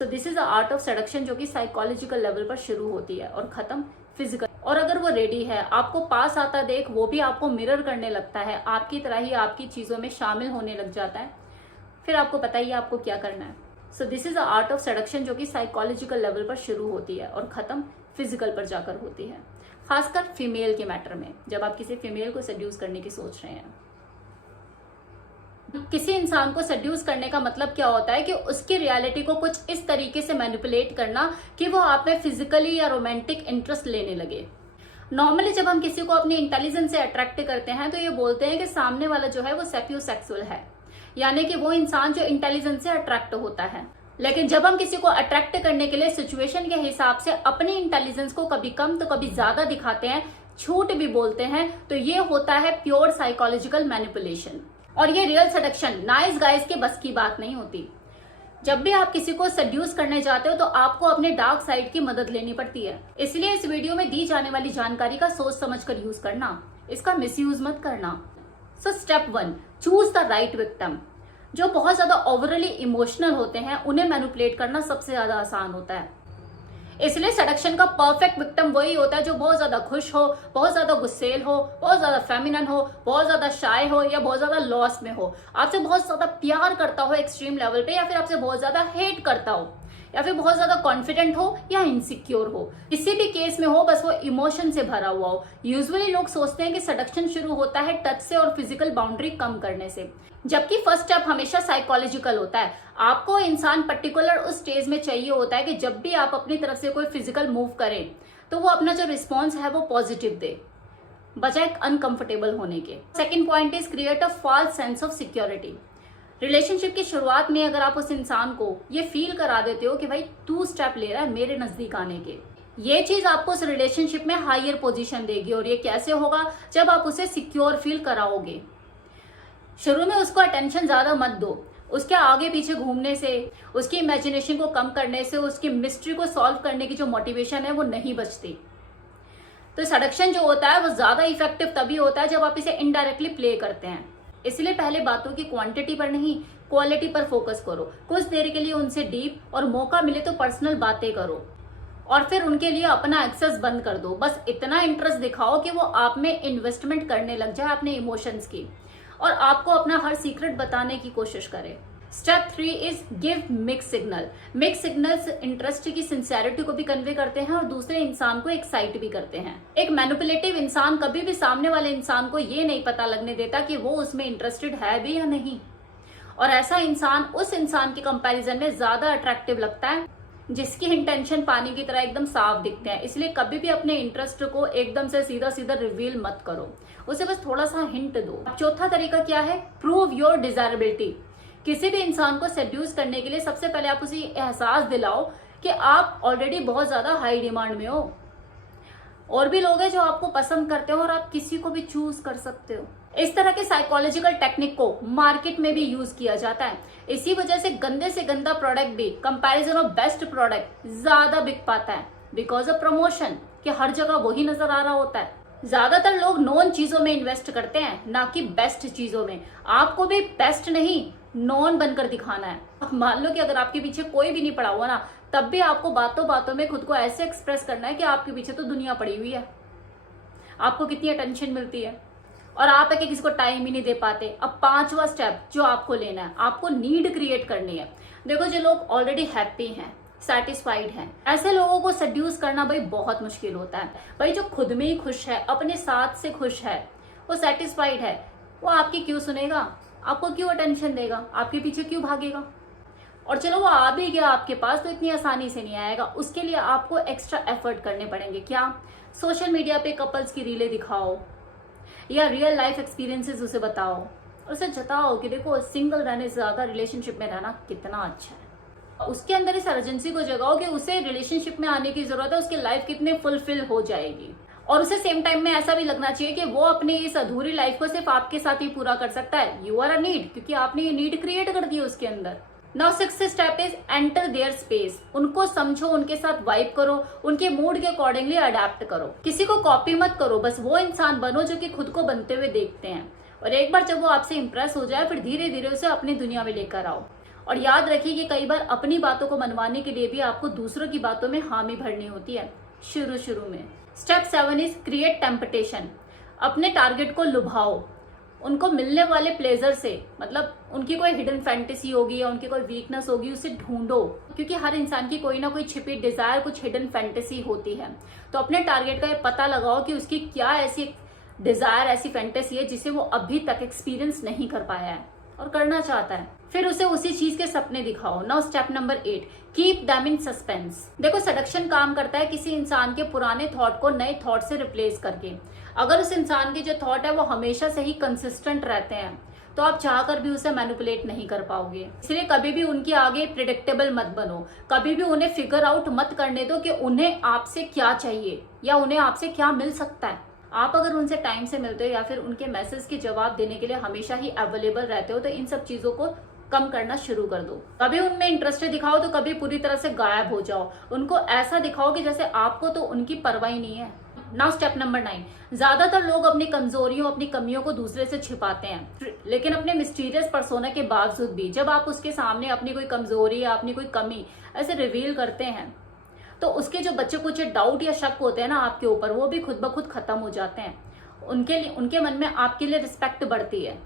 तो this is the art of seduction जो कि साइकोलॉजिकल लेवल पर शुरू होती है और खत्म फिजिकल। और अगर वो रेडी है, आपको पास आता देख वो भी आपको मिरर करने लगता है, आपकी तरह ही आपकी चीजों में शामिल होने लग जाता है, फिर आपको पता ही है आपको क्या करना है। So this is the art of seduction जो कि साइकोलॉजिकल लेवल पर शुरू होती है और खत्म फिजिकल पर जाकर होती है, खासकर फीमेल के मैटर में, जब आप किसी फीमेल को सेड्यूस करने की सोच रहे हैं। किसी इंसान को सेड्यूस करने का मतलब क्या होता है कि उसकी रियलिटी को कुछ इस तरीके से मैनिपुलेट करना कि वो आप में फिजिकली या रोमांटिक इंटरेस्ट लेने लगे। नॉर्मली जब हम किसी को अपनी इंटेलिजेंस से अट्रैक्ट करते हैं तो ये बोलते हैं कि सामने वाला जो है वो सेपियोसेक्सुअल है, यानी कि वो इंसान जो इंटेलिजेंस से अट्रैक्ट होता है। लेकिन जब हम किसी को अट्रैक्ट करने के लिए सिचुएशन के हिसाब से अपनी इंटेलिजेंस को कभी कम तो कभी ज्यादा दिखाते हैं, झूठ भी बोलते हैं, तो ये होता है प्योर साइकोलॉजिकल मैनिपुलेशन। और ये रियल सेडक्शन नाइस गाइस के बस की बात नहीं होती। जब भी आप किसी को सेड्यूस करने जाते हो तो आपको अपने डार्क साइड की मदद लेनी पड़ती है। इसलिए इस वीडियो में दी जाने वाली जानकारी का सोच समझ कर यूज करना, इसका मिसयूज मत करना। So step 1, choose the right victim. जो बहुत ज्यादा ओवरली इमोशनल होते हैं उन्हें मैनिपुलेट करना सबसे ज्यादा आसान होता है। इसलिए सेडक्शन का परफेक्ट विक्टिम वही होता है जो बहुत ज्यादा खुश हो, बहुत ज्यादा गुस्सेल हो, बहुत ज्यादा फेमिनन हो, बहुत ज्यादा शाय हो या बहुत ज्यादा लॉस में हो, आपसे बहुत ज्यादा प्यार करता हो एक्सट्रीम लेवल पे, या फिर आपसे बहुत ज्यादा हेट करता हो, या फिर बहुत ज्यादा कॉन्फिडेंट हो या इनसिक्योर हो। किसी भी केस में हो, बस वो इमोशन से भरा हुआ हो। यूजुअली लोग सोचते हैं कि सेडक्शन शुरू होता है टच से और फिजिकल बाउंड्री कम करने से, जबकि फर्स्ट स्टेप हमेशा साइकोलॉजिकल होता है। आपको इंसान पर्टिकुलर उस स्टेज में चाहिए होता है कि जब भी आप अपनी तरफ से कोई फिजिकल मूव करें तो वो अपना जो रिस्पॉन्स है वो पॉजिटिव दे, बजाय अनकंफर्टेबल होने के। Second point is create a false sense of security. Relationship की शुरुआत में अगर आप उस इंसान को ये फील करा देते हो कि भाई तू स्टेप ले रहा है मेरे नजदीक आने के, ये चीज आपको उस रिलेशनशिप में हायर पोजीशन देगी। और ये कैसे होगा? जब आप उसे सिक्योर फील कराओगे। शुरू में उसको अटेंशन ज्यादा मत दो, उसके आगे पीछे घूमने से, उसकी इमेजिनेशन को कम करने से, उसकी मिस्ट्री को सॉल्व करने की जो मोटिवेशन है वो नहीं बचती। तो सेडक्शन जो होता है वो ज्यादा इफेक्टिव तभी होता है जब आप इसे इनडायरेक्टली प्ले करते हैं। इसलिए पहले बातों की क्वांटिटी पर नहीं, क्वालिटी पर फोकस करो। कुछ देर के लिए उनसे डीप और मौका मिले तो पर्सनल बातें करो, और फिर उनके लिए अपना एक्सेस बंद कर दो। बस इतना इंटरेस्ट दिखाओ कि वो आप में इन्वेस्टमेंट करने लग जाए अपने इमोशंस की, और आपको अपना हर सीक्रेट बताने की कोशिश करे। Step 3 is give mix signal. Mix signals interest की सिंसियरिटी को भी कन्वे करते हैं और दूसरे इंसान को एक्साइट भी करते हैं। एक मैनिपुलेटिव इंसान कभी भी सामने वाले इंसान को ये नहीं पता लगने देता कि वो उसमें इंटरेस्टेड है भी या नहीं, और ऐसा इंसान उस इंसान के कंपैरिजन में ज्यादा अट्रैक्टिव लगता है जिसकी इंटेंशन पानी की तरह एकदम साफ दिखते हैं। इसलिए कभी भी अपने इंटरेस्ट को एकदम से सीधा सीधा रिवील मत करो, उसे बस थोड़ा सा हिंट दो। चौथा तरीका क्या है? Prove your desirability. किसी भी इंसान को सेड्यूस करने के लिए सबसे पहले आप उसे एहसास दिलाओ कि आप ऑलरेडी बहुत ज्यादा हाई डिमांड में हो, और भी लोग हैं जो आपको पसंद करते हो और आप किसी को भी चूज कर सकते हो। इस तरह के साइकोलॉजिकल टेक्निक को मार्केट में भी यूज किया जाता है। इसी वजह से गंदा प्रोडक्ट भी कंपैरिजन ऑफ बेस्ट प्रोडक्ट ज्यादा बिक पाता है, बिकॉज ऑफ प्रमोशन, कि हर जगह वही नजर आ रहा होता है। ज्यादातर लोग नॉन चीजों में इन्वेस्ट करते हैं, ना कि बेस्ट चीजों में। आपको भी बेस्ट नहीं, नॉन बनकर दिखाना है। मान लो कि अगर आपके पीछे कोई भी नहीं पड़ा हुआ ना, तब भी आपको बातों बातों में खुद को ऐसे एक्सप्रेस करना है कि आपके पीछे तो दुनिया पड़ी हुई है, आपको कितनी अटेंशन मिलती है, और आप है कि किसी को टाइम ही नहीं दे पाते। अब 5वां स्टेप जो आपको लेना है, आपको नीड क्रिएट करनी है। देखो, जो लोग ऑलरेडी हैप्पी हैं, सेटिस्फाइड हैं, ऐसे लोगों को सेड्यूस करना भाई बहुत मुश्किल होता है। भाई जो खुद में ही खुश है, अपने साथ से खुश है, वो सेटिस्फाइड है, वो आपकी क्यों सुनेगा? आपको क्यों अटेंशन देगा? आपके पीछे क्यों भागेगा? और चलो वो आ भी गया आपके पास तो इतनी आसानी से नहीं आएगा। उसके लिए आपको एक्स्ट्रा एफर्ट करने पड़ेंगे। क्या? सोशल मीडिया पे कपल्स की रीलें दिखाओ, या रियल लाइफ एक्सपीरियंसेस उसे बताओ, और उसे जताओ कि देखो सिंगल रहने से ज्यादा रिलेशनशिप में रहना कितना अच्छा है। उसके अंदर इस अर्जेंसी को जगाओ कि उसे रिलेशनशिप में आने की जरूरत है, उसकी लाइफ कितने फुलफिल हो जाएगी। और उसे सेम टाइम में ऐसा भी लगना चाहिए कि वो अपनी इस अधूरी लाइफ को सिर्फ आपके साथ ही पूरा कर सकता है। यू आर अ नीड, क्योंकि आपने ये नीड क्रिएट कर दी है उसके अंदर। Now 6th step is enter their space. उनको समझो, उनके साथ वाइब करो, उनके मूड के अकॉर्डिंगली अडेप्ट करो। किसी को कॉपी मत करो, बस वो इंसान बनो जो कि खुद को बनते हुए देखते हैं। और एक बार जब वो आपसे इंप्रेस हो जाए, फिर धीरे धीरे उसे अपनी दुनिया में लेकर आओ। और याद रखिए कि कई बार अपनी बातों को मनवाने के लिए भी आपको दूसरों की बातों में हामी भरनी होती है शुरू में। Step 7 is create temptation. अपने टारगेट को लुभाओ, उनको मिलने वाले प्लेजर से, मतलब उनकी कोई हिडन फैंटेसी होगी या उनकी कोई वीकनेस होगी, उसे ढूंढो, क्योंकि हर इंसान की कोई ना कोई छिपी डिजायर, कुछ हिडन फैंटेसी होती है। तो अपने टारगेट का ये पता लगाओ कि उसकी क्या ऐसी डिजायर, ऐसी फैंटेसी है जिसे वो अभी तक एक्सपीरियंस नहीं कर पाया है और करना चाहता है। फिर उसे उसी चीज के सपने दिखाओ। Now step number 8, keep them in suspense. देखो, सडक्शन काम करता है किसी इंसान के पुराने थॉट को नए थॉट से रिप्लेस करके। अगर उस इंसान के जो थॉट है वो हमेशा से ही कंसिस्टेंट रहते हैं तो आप चाहकर भी उसे मैनिपुलेट नहीं कर पाओगे। इसलिए कभी भी उनके आगे प्रिडिक्टेबल मत बनो, कभी भी उन्हें फिगर आउट मत करने दो कि उन्हें आपसे क्या चाहिए या उन्हें आपसे क्या मिल सकता है। आप अगर उनसे टाइम से मिलते हो या फिर उनके मैसेज के जवाब देने के लिए हमेशा ही अवेलेबल रहते हो तो इन सब चीजों को कम करना शुरू कर दो। कभी उनमें इंटरेस्ट दिखाओ तो कभी पूरी तरह से गायब हो जाओ। उनको ऐसा दिखाओ कि जैसे आपको तो उनकी परवाह ही नहीं है। नाउ स्टेप नंबर 9, ज्यादातर लोग अपनी कमजोरियों, अपनी कमियों को दूसरे से छिपाते हैं, लेकिन अपने मिस्टीरियस पर्सोना के बावजूद भी जब आप उसके सामने अपनी कोई कमजोरी या अपनी कोई कमी ऐसे रिवील करते हैं तो उसके जो बच्चे कुछ डाउट या शक होते हैं ना आपके ऊपर, वो भी खुद ब खुद खत्म हो जाते हैं। उनके मन में आपके लिए रिस्पेक्ट बढ़ती है।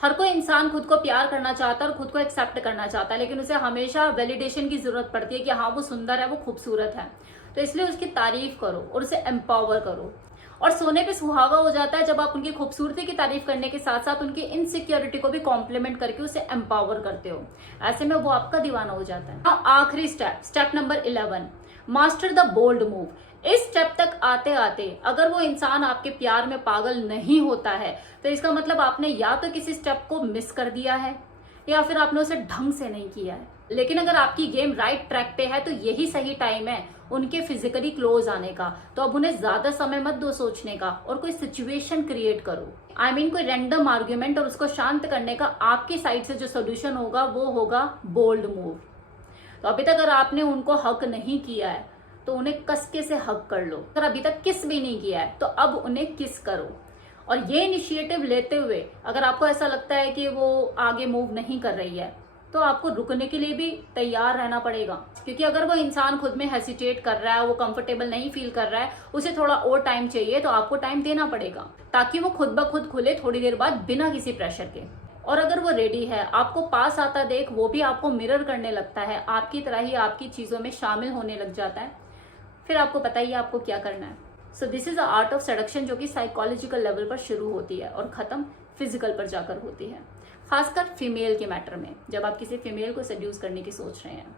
हर कोई इंसान खुद को प्यार करना चाहता है और खुद को एक्सेप्ट करना चाहता है, लेकिन उसे हमेशा वैलिडेशन की जरूरत पड़ती है कि हाँ वो सुंदर है, वो खूबसूरत है। तो इसलिए उसकी तारीफ करो और उसे एम्पावर करो। और सोने पे सुहागा हो जाता है जब आप उनकी खूबसूरती की तारीफ करने के साथ साथ उनकी इनसिक्योरिटी को भी कॉम्प्लीमेंट करके उसे एम्पावर करते हो। ऐसे में वो आपका दीवाना हो जाता है। आखिरी step number 11, master the bold move. इस स्टेप तक आते आते अगर वो इंसान आपके प्यार में पागल नहीं होता है तो इसका मतलब आपने या तो किसी स्टेप को मिस कर दिया है या फिर आपने उसे ढंग से नहीं किया है। लेकिन अगर आपकी गेम राइट ट्रैक पे है तो यही सही टाइम है उनके फिजिकली क्लोज आने का। तो अब उन्हें ज्यादा समय मत दो सोचने का और कोई सिचुएशन क्रिएट करो। I mean, कोई रैंडम आर्ग्यूमेंट, और उसको शांत करने का आपकी साइड से जो सोल्यूशन होगा वो होगा बोल्ड मूव। तो अभी तक अगर आपने उनको हक नहीं किया है तो उन्हें कसके से हक कर लो। अगर अभी तक किस भी नहीं किया है तो अब उन्हें किस करो। और ये इनिशिएटिव लेते हुए अगर आपको ऐसा लगता है कि वो आगे मूव नहीं कर रही है तो आपको रुकने के लिए भी तैयार रहना पड़ेगा, क्योंकि अगर वो इंसान खुद में हेसिटेट कर रहा है, वो कंफर्टेबल नहीं फील कर रहा है, उसे थोड़ा और टाइम चाहिए, तो आपको टाइम देना पड़ेगा ताकि वो खुद ब खुद खुले थोड़ी देर बाद बिना किसी प्रेशर के। और अगर वो रेडी है, आपको पास आता देख वो भी आपको मिरर करने लगता है, आपकी तरह ही आपकी चीजों में शामिल होने लग जाता है, फिर आपको पता ही आपको क्या करना है। So this is the art of seduction, जो कि साइकोलॉजिकल लेवल पर शुरू होती है और खत्म फिजिकल पर जाकर होती है, खासकर फीमेल के मैटर में, जब आप किसी फीमेल को सेड्यूस करने की सोच रहे हैं।